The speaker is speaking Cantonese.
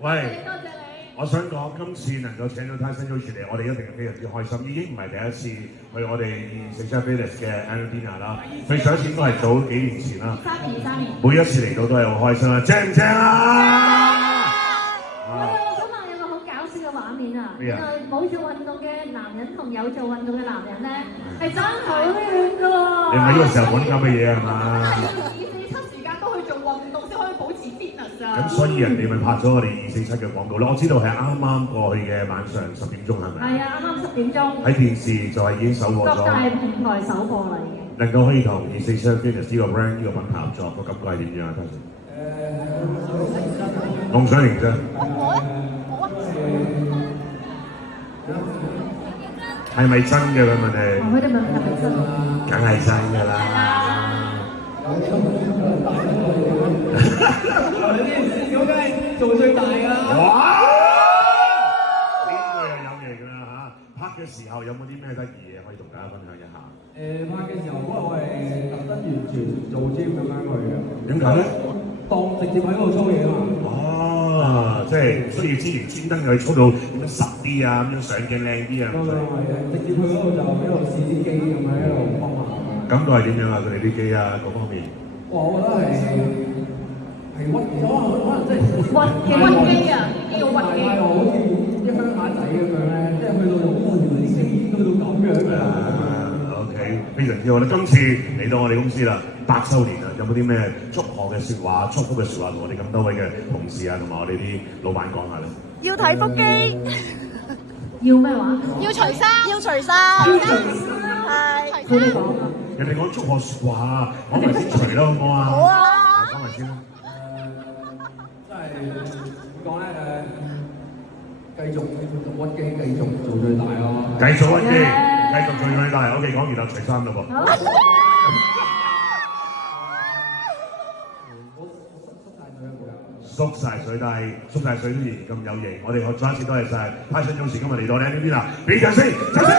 喂，多謝你。我想講今次能夠請到 Tyson Yoshi 嚟，我哋一定係非常之開心，已經唔係第一次去我哋24 Village 嘅 Annual Dinner 啦。佢上一次應該係早幾年前啦。3年。每一次嚟到都係好開心啦，正唔正啊？我想問有個好搞笑嘅畫面啊！原來冇做運動嘅男人同有做運動嘅男人咧係爭好遠㗎喎。你唔係呢個時候講啲咁嘅嘢係嘛？247時間都去做運動先可以保持 fitness 啊！咁所以人哋咪拍咗我哋247嘅廣告咯。我知道係啱啱過去嘅晚上10點鐘係咪？係啊，啱啱10點鐘。喺電視就係已經首播咗。各大平台首播啦已經。能夠可以同247 Fitness 呢個 brand 呢個品牌合作，個感覺係點樣啊？夢想認真。係咪真嘅佢問你？佢哋問係咪真？梗係真㗎啦。咁梗係做最大㗎啦！哇！呢個又有嘢㗎啦嚇！拍嘅時候有冇啲咩得意嘢可以同大家分享一下？拍嘅時候嗰日我係特登完全做 gym 咁樣去嘅。點解咧？當直接喺嗰度操嘢啊嘛！哦，即係需要之前專登去操到咁樣實啲啊，咁樣上鏡靚啲啊。直接去嗰度就喺度試啲機咁樣喺度幫下。感覺係點樣啊？佢哋啲機啊嗰方面。哇！我覺得係屈，可能真係屈機啊！呢個屈機。好似啲鄉下仔咁樣咧，即係去到原來啲機去到咁樣嘅。OK， 非常之好啦！今次嚟到我哋公司啦，8週年啦，有冇啲咩祝賀嘅説話、祝福嘅説話同我哋咁多位嘅同事啊，同埋我哋啲老闆講下咧？要睇腹肌，要咩話？要除衫，要除衫，係。佢哋講。人哋講祝賀説話，講埋先除啦，好唔好啊？好啊。講埋先啦。真係點講咧？繼續屈機，繼續做最大咯。繼續屈機，繼續做最大。OK，講完啦，除衫啦噃。縮晒水，但係縮晒水都仍然咁有型。我哋再一次多謝晒Tyson Yoshi今日嚟到呢邊啦，俾掌聲，掌聲！